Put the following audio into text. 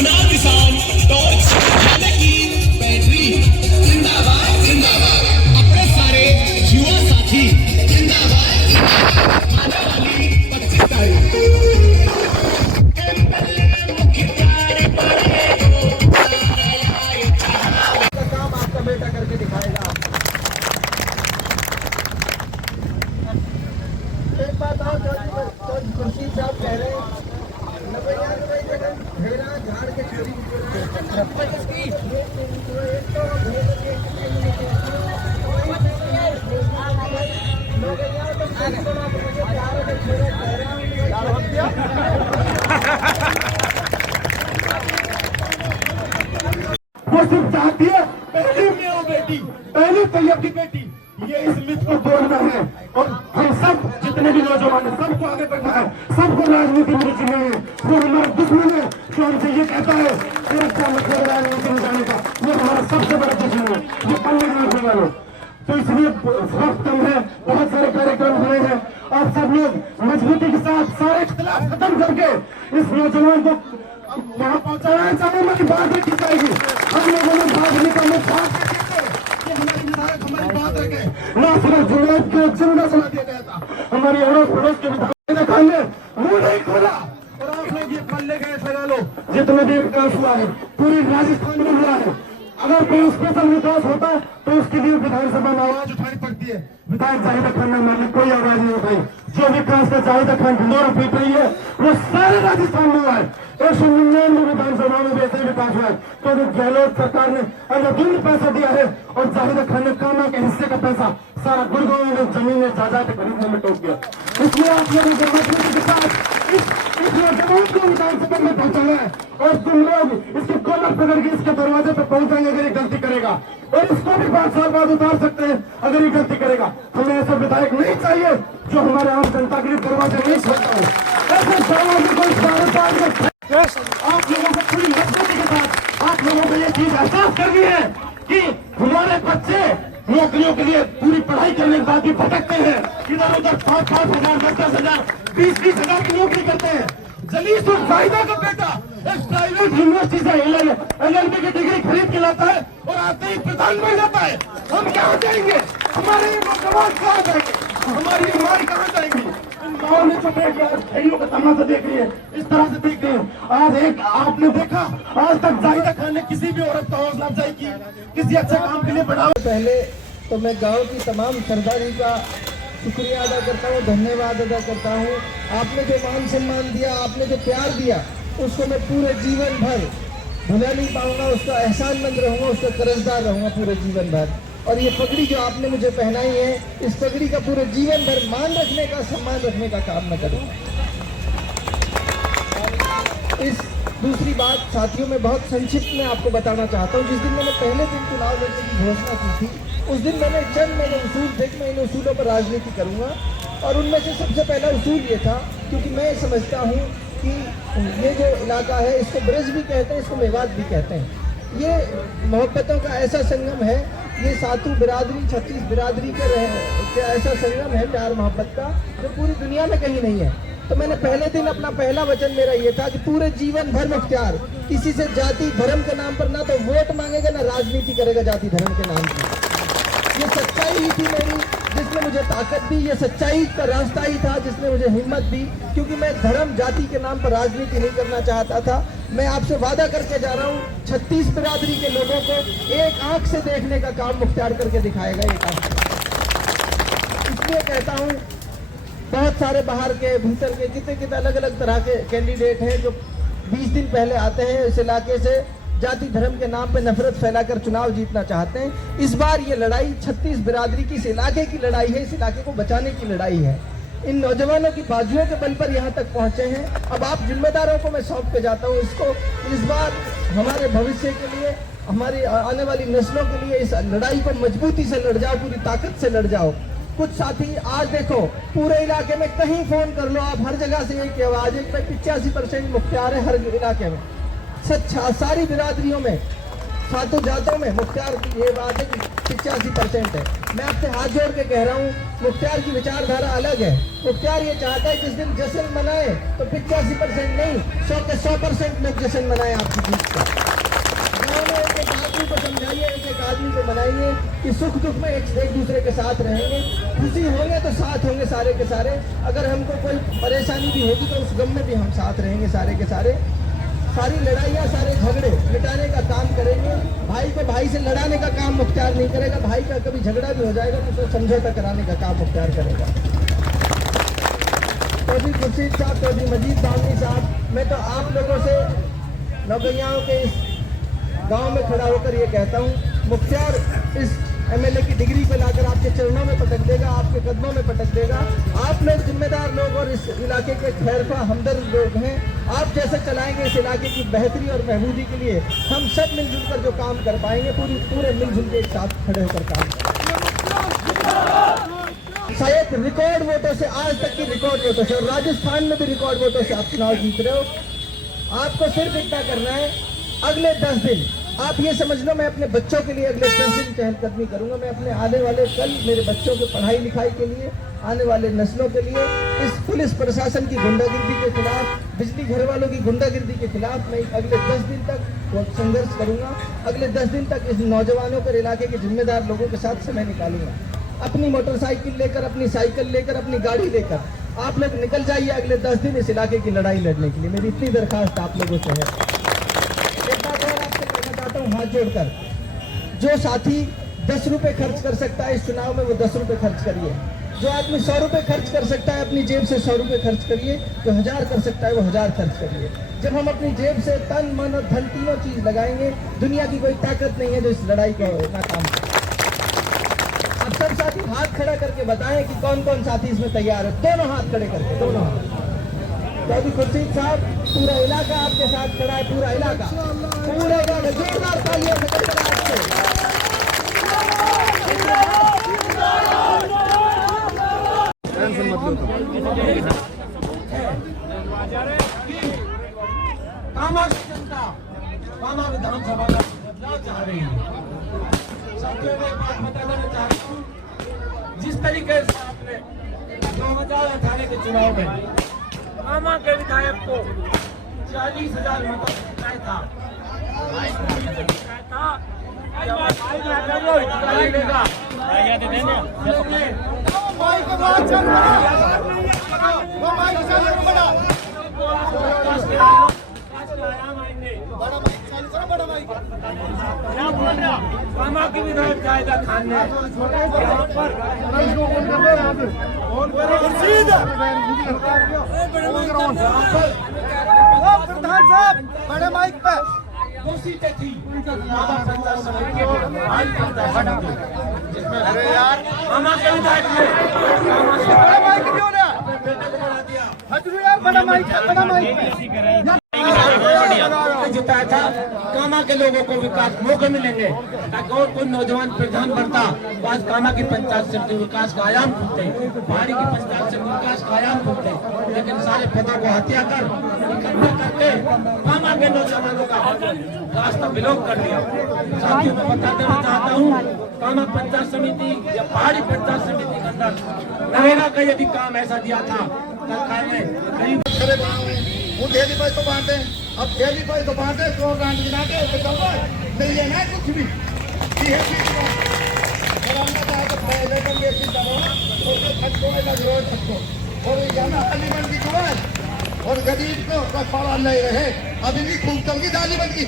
चुनाव निशान टॉर्च यानी कि बैटरी जिंदाबाद जिंदाबाद। अपने सारे युवा साथी जिंदाबाद जिंदाबाद। आने वाली 25 तारीख का काम आपका बेटा करके दिखाएगा। एक बात और खुर्शीद साहब कह रहे हैं, घेरा झाड़ के छोरी वो सिर्फ चाहती है पहली में वो बेटी, पहली तैयब की बेटी। ये इस मिथ को तोड़ना है और हम सब जितने भी नौजवान हैं सबको आगे बढ़ना है, सबको राजनीति में रुचि नहीं है। वो हमारा दुश्मन है जो हमसे ये कहता है तेरा क्या मतलब राजनीति में जाने का, वो हमारा सबसे बड़ा दुश्मन है, ये पल्ले नहीं रखने वालों। तो इसलिए वक्त कम है, बहुत सारे कार्यक्रम हो रहे हैं। आप सब लोग मजबूती के साथ सारे इख्तिलाफ खत्म करके इस नौजवान को वहाँ पहुँचाना है। चाहे की बात रखी जाएगी, हम लोगों ने भागने का मुद्दा हमारी विधायक हमारी बात रखे ना, सिर्फ जुनाद को जिंदा सुना दिया गया था। हमारी अड़ोस पड़ोस के विधायक ने मुंह नहीं खोला और आप लोग ये पल्ले गैस लगा लो। जितने भी विकास हुआ है पूरी राजस्थान में हुआ है। अगर कोई स्पेशल विकास होता तो उसके लिए विधानसभा में आवाज उठानी पड़ती है। विधायक जाहिदा खान ने कोई आवाज नहीं उठाई। जो विकास का जाहिदा खान ढिंडोरा पीट रही है वो सारे राजस्थान में हुआ है। 199 विधानसभा में भी ऐसे विकास हुआ है। तो गहलोत सरकार ने अंधाधुंध पैसा दिया है और जाहिदा खान ने कामा के हिस्से का पैसा सारा गुड़गांव में जमीन जायदाद खरीदने में टोक दिया। इसलिए आप लोगों को मजबूती के साथ इस नौजवान को विधानसभा में पहुंचाना है और तुम लोग इसकी कॉलर पकड़ के इसके दरवाजे पर पहुंचाएंगे अगर ये गलती करेगा, और इसको भी 5 साल बाद उतार सकते हैं अगर ये गलती करेगा। हमें ऐसा विधायक नहीं चाहिए जो हमारे आम जनता के लिए दरवाजे नहीं खोलता हो। ऐसे दरवाजे को इस भारत में आप लोगों को पूरी मजबूती के साथ आप लोगों को ये चीज एहसास करनी है कि हमारे बच्चे नौकरियों के लिए पूरी पढ़ाई करने के बाद भी भटकते हैं, इधर उधर 5-5 हजार 10-10 हजार 20-20 हजार की नौकरी करते हैं। जलीस और जाहिदा का बेटा एक प्राइवेट यूनिवर्सिटी से LLB की डिग्री खरीद के लाता है और आते ही प्रधान बन जाता है। हम कहाँ जाएंगे? हमारे नौजवान कहाँ जाएंगे? हमारी माई कहाँ जाएंगी? इन गाँव में जो बैठ आज खेलों का तमाशा देख रही है, इस तरह से देख रही है। आज एक आपने देखा आज तक जाहिदा खान ने किसी भी औरत का हौसला अफजाई की, किसी अच्छे काम के लिए बढ़ावा। पहले तो मैं गांव की तमाम सरदारी का शुक्रिया अदा करता हूँ, धन्यवाद अदा करता हूँ। आपने जो मान सम्मान दिया, आपने जो प्यार दिया, उसको मैं पूरे जीवन भर भुला नहीं पाऊंगा। उसका एहसानमंद रहूंगा, उसका कर्जदार रहूंगा पूरे जीवन भर। और ये पगड़ी जो आपने मुझे पहनाई है, इस पगड़ी का पूरे जीवन भर मान रखने का, सम्मान रखने का काम मैं करूँगा। इस दूसरी बात साथियों, मैं बहुत संक्षिप्त में आपको बताना चाहता हूँ। जिस दिन मैंने पहले दिन चुनाव लड़ने की घोषणा की थी, उस दिन मैंने मेरे उसूल थे कि मैं इन उसूलों पर राजनीति करूँगा। और उनमें से सबसे पहला उसूल ये था, क्योंकि मैं समझता हूँ कि ये जो इलाका है इसको ब्रज भी कहते हैं, इसको मेवात भी कहते हैं। ये मोहब्बतों का ऐसा संगम है, ये सातु बिरादरी 36 बिरादरी का ऐसा संगम है प्यार मोहब्बत का, जो पूरी दुनिया में कहीं नहीं है। तो मैंने पहले दिन अपना पहला वचन मेरा ये था कि पूरे जीवन भर मुख्तियार किसी से जाति धर्म के नाम पर ना तो वोट मांगेगा ना राजनीति करेगा जाति धर्म के नाम की। ये सच्चाई ही थी मेरी जिसने मुझे ताकत दी, ये सच्चाई का रास्ता ही था जिसने मुझे हिम्मत दी, क्योंकि मैं धर्म जाति के नाम पर राजनीति नहीं करना चाहता था। मैं आपसे वादा करके जा रहा हूँ, 36 बिरादरी के लोगों को एक आंख से देखने का काम मुख्तियार करके दिखाएगा। एक आंख इसलिए कहता हूँ, बहुत सारे बाहर के भीतर के कितने अलग अलग तरह के कैंडिडेट हैं जो 20 दिन पहले आते हैं इस इलाके से, जाति धर्म के नाम पे नफरत फैलाकर चुनाव जीतना चाहते हैं। इस बार ये लड़ाई 36 बिरादरी की, इस इलाके की लड़ाई है, इस इलाके को बचाने की लड़ाई है। इन नौजवानों की बाजुओं के बल पर यहाँ तक पहुँचे हैं। अब आप जिम्मेदारों को मैं सौंप के जाता हूँ इसको। इस बार हमारे भविष्य के लिए, हमारी आने वाली नस्लों के लिए इस लड़ाई को मजबूती से लड़ जाओ, पूरी ताकत से लड़ जाओ। कुछ साथी आज देखो पूरे इलाके में कहीं फोन कर लो आप, हर जगह से एक आवाज है, 85% मुख्तियार है हर इलाके में। सारी बिरादरियों में, सातों जातों में मुख्तियार की ये बात है कि 85% है। मैं आपसे हाथ जोड़ के कह रहा हूँ, मुख्तार की विचारधारा अलग है। मुख्तार ये चाहता है जिस दिन जश्न मनाए तो 85% नहीं 100 के 100% लोग जश्न मनाए आपकी जीत का। गाँव में एक एक आदमी को समझाइए, एक एक आदमी को मनाइए कि सुख दुख में एक दूसरे के साथ रहेंगे, खुशी होंगे तो साथ होंगे सारे के सारे। अगर हमको कोई परेशानी भी होगी तो उस गम में भी हम साथ रहेंगे सारे के सारे। सारी लड़ाइयाँ सारे झगड़े मिटाने का काम करेंगे। भाई को भाई से लड़ाने का काम मुख्तार नहीं करेगा। भाई का कभी झगड़ा भी हो जाएगा तो उसको समझौता कराने का काम मुख्तार करेगा। चौधरी खुर्शीद साहब, चौधरी मजीद दामनी साहब, मैं तो आप लोगों से नौकरियाओं के इस गांव में खड़ा होकर ये कहता हूँ, मुख्तार इस एमएलए की डिग्री को लाकर आपके चरणों में पटक देगा, आपके कदमों में पटक देगा। आप लोग जिम्मेदार लोग और इस इलाके के खैरख्वा हमदर्द लोग हैं। आप जैसे चलाएंगे इस इलाके की बेहतरी और महबूदी के लिए हम सब मिलजुल कर जो काम कर पाएंगे, पूरे मिलजुल के एक साथ खड़े होकर काम करेंगे। शायद रिकॉर्ड वोटों से, आज तक की रिकॉर्ड वोटों से, और राजस्थान में भी रिकॉर्ड वोटों से आप चुनाव जीत रहे हो। आपको सिर्फ इतना करना है, अगले 10 दिन आप ये समझ लो, मैं अपने बच्चों के लिए अगले 10 दिन चहलकदमी करूंगा। मैं अपने आने वाले कल मेरे बच्चों के पढ़ाई लिखाई के लिए, आने वाले नस्लों के लिए, इस पुलिस प्रशासन की गुंडागिर्दी के खिलाफ, बिजली घर वालों की गुंडागिर्दी के खिलाफ मैं अगले 10 दिन तक संघर्ष करूंगा। अगले 10 दिन तक इस नौजवानों और इलाके के जिम्मेदार लोगों के साथ समय निकालूंगा। अपनी मोटरसाइकिल लेकर, अपनी साइकिल लेकर, अपनी गाड़ी लेकर आप लोग निकल जाइए अगले 10 दिन इस इलाके की लड़ाई लड़ने के लिए। मेरी इतनी दरखास्त आप लोगों से है। एक बात और आपसे कहना चाहता हूँ हाथ जोड़कर, जो साथी 10 रुपए खर्च कर सकता है इस चुनाव में वो 10 रुपए खर्च करिए। जो आदमी 100 रुपए खर्च कर सकता है अपनी जेब से 100 रुपए खर्च करिए। जो 1000 कर सकता है वो 1000 खर्च करिए। जब हम अपनी जेब से तन मन और धन तीनों चीज लगाएंगे, दुनिया की कोई ताकत नहीं है जो इस लड़ाई को नाकाम करे। अब सब साथी हाथ खड़ा करके बताएं कि कौन कौन साथी इसमें तैयार है। दोनों हाथ खड़े करके, दोनों हाथ। चौधरी खुर्शीद साहब, पूरा इलाका आपके साथ खड़ा है, पूरा इलाका, पूरे इलाके जोरदार तालियों से गड़गड़ाहट से। कामा की जनता, कामा विधानसभा का बदलाव चाह रही है। साथियों में एक बात बताना चाहता हूँ, जिस तरीके से आपने 2018 के चुनाव में कामा के विधायक को 40,000 मतों से जिताया था, कामा की विधायक जायदा खान ने यहाँ पर प्रधान साहब बड़े माइक पे 2 सीटें थी जिसमें अरे यार कामा के विधायक ने बड़ा माइक क्यों ना बेटे को बढ़ा दिया। यार बड़ा माइक जिताया था। कामा के लोगों को विकास मौके मिलेंगे ताकि और कोई नौजवान प्रधान बनता तो आज कामा की पंचायत समिति विकास का आयाम खुलते, पहाड़ी की पंचायत समिति विकास का आयाम खुलते, लेकिन सारे पदों को हत्या कर इकट्ठा करके कामा के नौजवानों का रास्ता ब्लॉक कर दिया। साथियों को बता देना चाहता हूँ, कामा पंचायत समिति या पहाड़ी पंचायत समिति के अंदर नरेगा का यदि काम ऐसा दिया था सरकार ने गरीब वो डेली पैसे तो बांटे, अब डेली पैसे तो बांटे, 100 ग्रांट गिनाते नहीं है ना कुछ भी। ये पहले तो ये चीज और जाना दालीबंद की और गरीब को सवाल नहीं रहे। अभी भी खूब चल की दालीबंद की